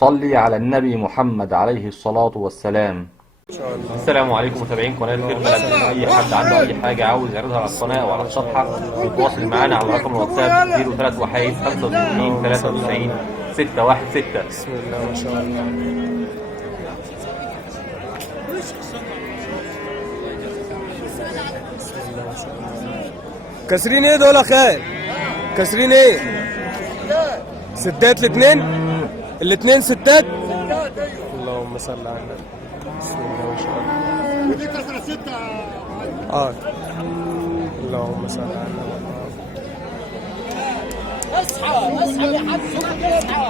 صلي على النبي محمد عليه الصلاة والسلام. السلام عليكم متابعين قناة كلمة. أي حد عنده أي حاجة عاوز يعرضها على القناة أو على الصفحة يتواصل معانا على رقم الواتساب 03 وحيد 65 93 616. بسم الله ما شاء الله. كاسرين ايه دول يا خال؟ كاسرين ايه؟ ستات الاثنين؟ الاثنين ستات؟ اللهم صل على النبي. بسم الله ما شاء الله. ودي كسرة ستة. اللهم صل على النبي. اصحى يا حاج، اصحى.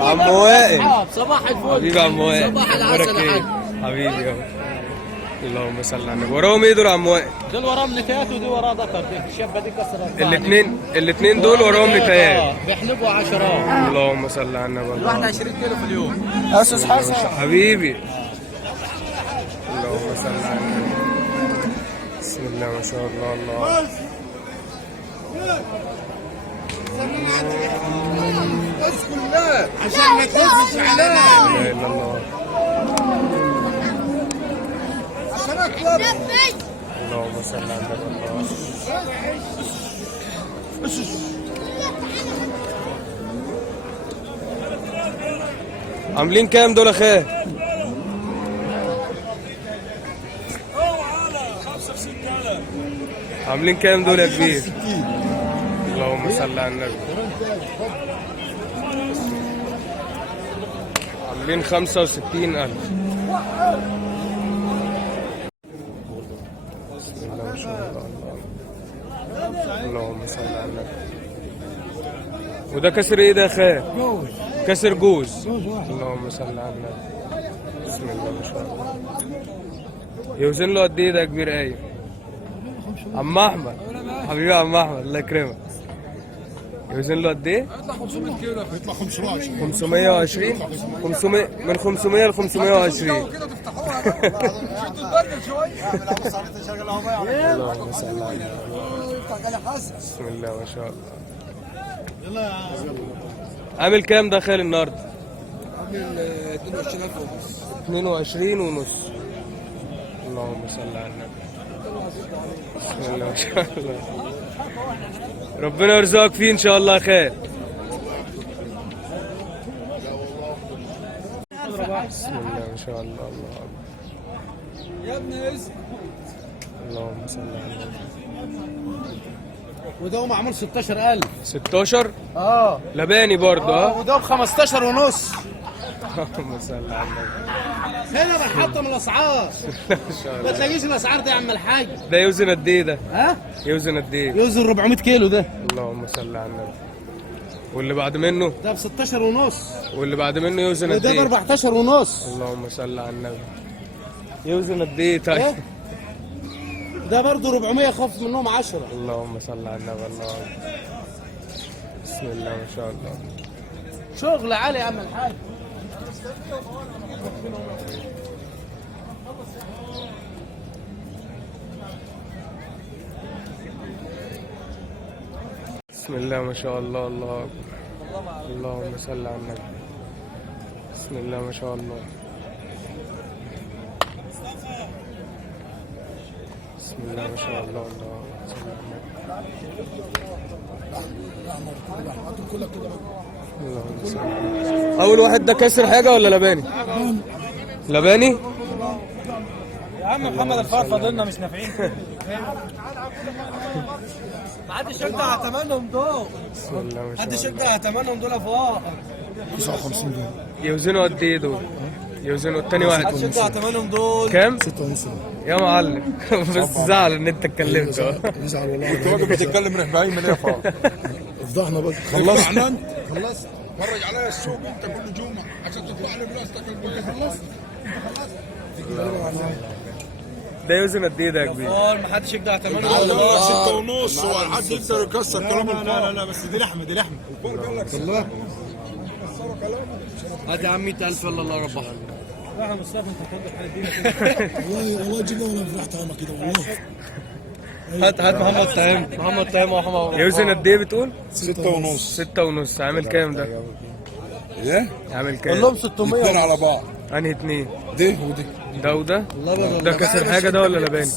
عم وائل صباح الفل حبيبي، عم وائل صباح العسل يا حاج. حبيبي يابا. اللهم صل على النبي. وراهم ايه دول يا عم وائل؟ دول وراهم نتايات ودي وراه ذكر. دي الشابه دي كسرت الاثنين دول وراهم نتايات. بيحلبوا عشرات. اللهم صل على النبي. الواحده 20 كيلو في اليوم. اسس حسن حبيبي. اللهم صل على النبي. بسم الله ما شاء الله. الله اذكر الله عشان ما تهزش علينا. لا اله الا الله. عشان اطلب. اللهم صل على النبي. عاملين كام دول يا خال؟ عاملين كام دول يا كبير؟ اللهم صل على النبي. عاملين 65,000. بسم الله ما شاء الله. اللهم صل على النبي. وده كسر ايه ده يا خال؟ جوز. كسر جوز. اللهم صل على النبي. بسم الله ما شاء الله. يوزن له قد ايه ده يا كبير قايم؟ عم احمد حبيبي، عم احمد الله يكرمك. يوزن له قد ايه؟ يطلع 500 كيلو. يطلع 520. 520. 500 من 500 ل 520. كده تفتحوها بقى. شدوا البرجل شويه. اللهم صل على النبي. بسم الله ما شاء الله. عامل كام ده خال النهارده؟ عامل 22,000 ونص. 22 ونص. اللهم صل على النبي. بسم الله ما شاء الله. ربنا يرزقك فيه ان شاء الله يا خال. بسم الله ما شاء الله. الله يا ابني اللهم صل على النبي. وده معمول 16,000. 16 لباني برضه. ها وده ب 15 ونص. اللهم صل على النبي. هنا بنحطم الاسعار. ما شاء ما الله. تلاقيش الاسعار دي يا عم الحاج. ده يوزن قد ايه ده؟ ها؟ يوزن قد ايه؟ يوزن 400 كيلو ده. اللهم صل على النبي. واللي بعد منه؟ ده ب 16 ونص. واللي بعد منه يوزن قد وده ب ايه؟ 14 ونص. اللهم صل على النبي. يوزن قد ايه طيب؟ إيه؟ ده برضه 400 خف منهم 10. اللهم صل على النبي. الله بسم الله ما شاء الله. شغل عالي يا عم الحاج. بسم الله ما شاء الله. الله أكبر. اللهم صل على النبي. بسم الله ما شاء الله. بسم الله ما شاء الله. الله صل على النبي. اللهم صل على النبي. اول واحد ده كسر حاجه ولا لباني؟ لباني. يا عم محمد الفار فاضلنا مش نافعين. ما حدش يقطع ثمنهم دول. بسم الله ما شاء محدش الله. يقطع ثمنهم دول فوق. 59 دول. يوزنوا قد ايه دول؟ يوزنوا التاني واحد محدش يقطع ثمنهم دول. كام؟ 6 ونص. يا معلم بس زعل ان انت اتكلمت. يزعل والله. كنت واقف بتتكلم ريح بعين من ايه فاضي. افضحنا بقى. خلصنا خلصت فرج عليا السوق انت كل جمعه عشان تطلع لي بلاستيك البيت. خلصت ده يوزن قد ايه ده يا كبير؟ ما حدش يقطع ثمنهم. والله 6 ونص هو حد يقدر يكسر كلام الفاضي. لا بس دي لحمه دي لحمه. والله هات يا عم 100,000 يلا الله ربح. يا مصطفى انت تفضل حال الدنيا. والله جبنا وانا فرحت انا كده والله. هات محمد تايم وحمد. يوزن قد ايه بتقول؟ 6 ونص. 6 ونص. عامل كام ده؟ ايه؟ عامل كام؟ قول لهم 600 الاثنين على بعض. انهي اتنين؟ ده ودي. ده وده؟ ده كسر حاجة ده ولا لباني؟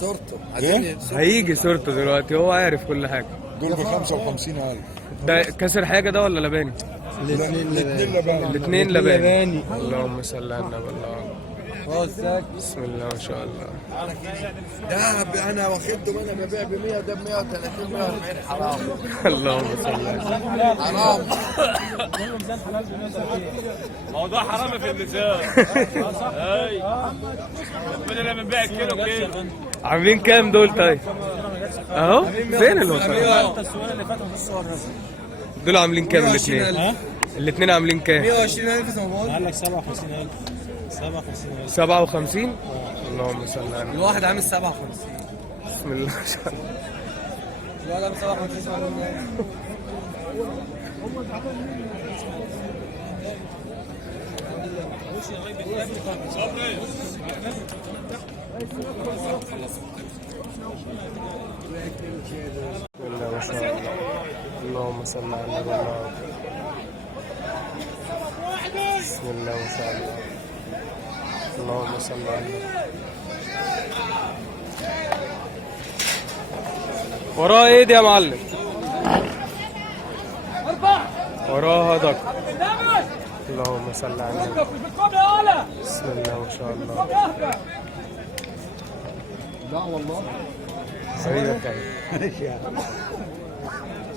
ايه؟ هيجي صورته دلوقتي، هو عارف كل حاجة. دول ب 55,000. ده كسر حاجة ده ولا لباني؟ الاثنين لبان. الاثنين لباني. اللهم صل على النبي. الله بسم الله ما شاء الله. ده انا واخده وانا ببيع ب 100 ده ب 130 140 حرام. اللهم صل على النبي. حرام. موضوع حرام في الميزان. اي بدنا بنبيع الكيلو كيلو. عاملين كام دول طيب؟ اهو فين الوصول؟ السؤال اللي فات في الصور دول عاملين كام الاثنين؟ الاثنين عاملين كام؟ 120,000 زي ما بقول. قال لك 57,000. 57,000. 57. اللهم صل على النبي. الواحد عامل 57. بسم الله ما شاء الله. الواحد عامل 57. بسم الله ما شاء الله. اللهم صل على النبي. بسم الله ما شاء الله. اللهم صل على النبي. وراه ايه دي يا معلم؟ وراها دك. اللهم صل على النبي. بسم الله ما شاء الله. لا والله. سيدك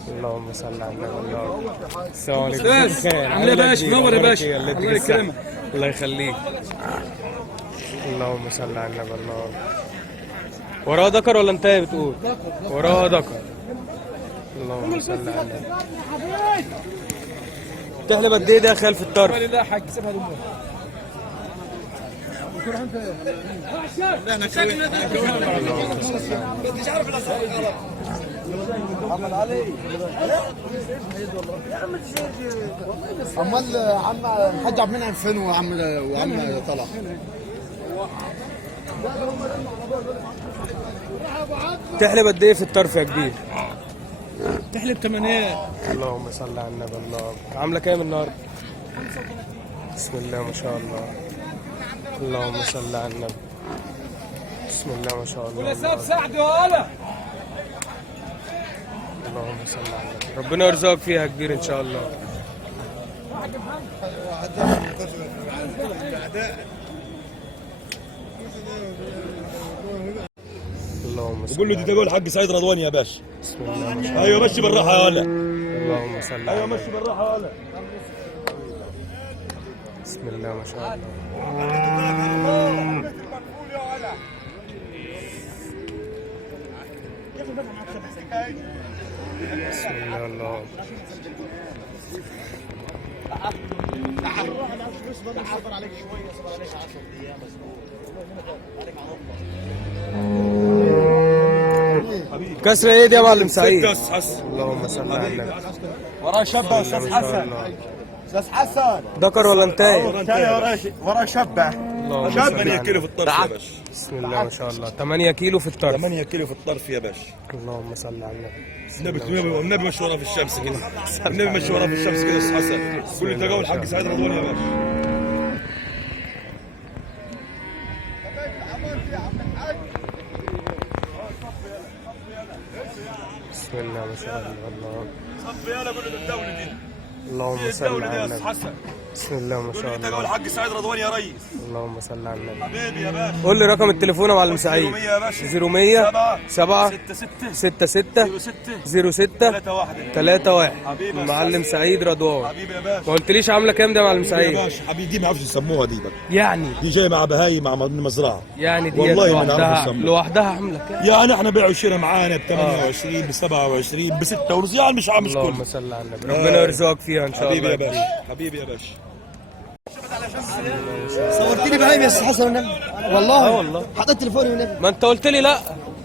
اللهم صل على النبي. الله السلام عليكم. عامل ايه يا باشا؟ منور يا باشا. الله يكرمك. الله يخليك. اللهم صل على النبي. الله وراها ذكر ولا انت بتقول؟ وراها ذكر. اللهم صل على النبي. تحلب قد ايه ده خلف الطرف؟ لا حاج سيبها دموع. محمد علي. امال عم الحاج عبد المنعم فين وعم طلع؟ تحلب قد ايه في الطرف يا كبير؟ تحلب 8. اللهم صل على النبي. الله عامله كام النهارده؟ بسم الله ما شاء الله. اللهم صل على النبي. بسم الله ما شاء الله. ساعدي ولا اللهم صل على النبي. ربنا يرزقك فيها كبير ان شاء الله. اللهم صل. قول له دي تقول حق سعيد رضوان يا باشا. بسم الله ما شاء الله. ايوه مشي بالراحه يا ولا. اللهم صل على ايوه النبي. مشي بالراحه يا ولا. بسم الله ما شاء الله. بسم الله. الله كسر ايه دي يا معلم سعيد؟ اللهم صل على النبي. وراه شبه ما استاذ شاء حسن. الله. استاذ حسن. ذكر ولا انتاي؟ وراه شبه. اللهم صل على 8 كيلو في النبي. الطرف يا باشا. بسم الله ما شاء الله. 8 كيلو في الطرف. 8 كيلو في الطرف يا باشا. اللهم صل على النبي. النبي مشي وراه في الشمس كده. النبي مشي وراه في الشمس كده يا استاذ حسن. قول له تقول حق سعيد رضوان يا باشا. بسم الله ما شاء الله. الله صفي انا قول له الدوله دي. اللهم صل على النبي. حسن. بسم الله ما شاء قول له تقول الله. حق سعيد رضوان يا ريس. اللهم صل على النبي. حبيبي يا باشا. قول لي رقم التليفون يا معلم سعيد. 0100 يا باشا. 0100 7 66 66 06 06 31. 31. حبيبي يا المعلم سعيد رضوان. حبيبي يا باشا. ما قلتليش عامله كام ده يا معلم يا سعيد؟ باشا حبيبي دي ما اعرفش يسموها دي بقى. يعني دي جايه مع بهاي مع مزرعه. يعني دي والله ما نعرف لوحدها نسمي. لوحدها عامله كام؟ يعني احنا بيع وشراء معانا ب 28 ب 27 ب 6 ونص يعني مش عامل اللهم كله. صل على النبي. ربنا يرزقك فيها ان شاء حبيبي الله. يا باشا حبيبي يا باشا. صورتني بهايم يا استاذ حسن والنبي. والله والله. حطيت تليفوني والنبي. ما انت قلت لي لا.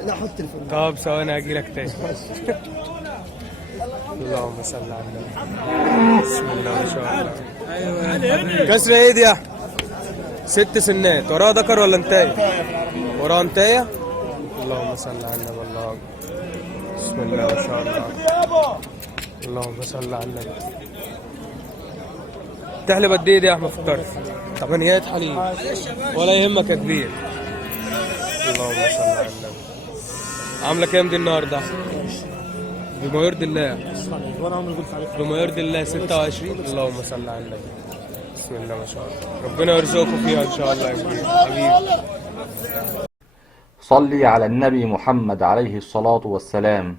لا حط تليفوني. طب ثواني هجي لك تاني. اللهم صل على النبي. بسم الله ما شاء الله. كسر ايه دي يا احمد؟ 6 سنات. وراها ذكر ولا انتايه؟ وراها انتايه. اللهم صل على النبي. الله بسم الله ما شاء الله. اللهم صل على النبي. تحلب قد ايه دي يا احمد في الطرف؟ 8 حليب ولا يهمك يا كبير. اللهم صل على النبي. عامله كام دي النهارده؟ بما يرضي الله. بما يرضي الله 26. اللهم صل على النبي. بسم الله ما شاء الله. ربنا يرزقكم فيها ان شاء الله يا كبير حبيبي. صلي على النبي محمد عليه الصلاة والسلام.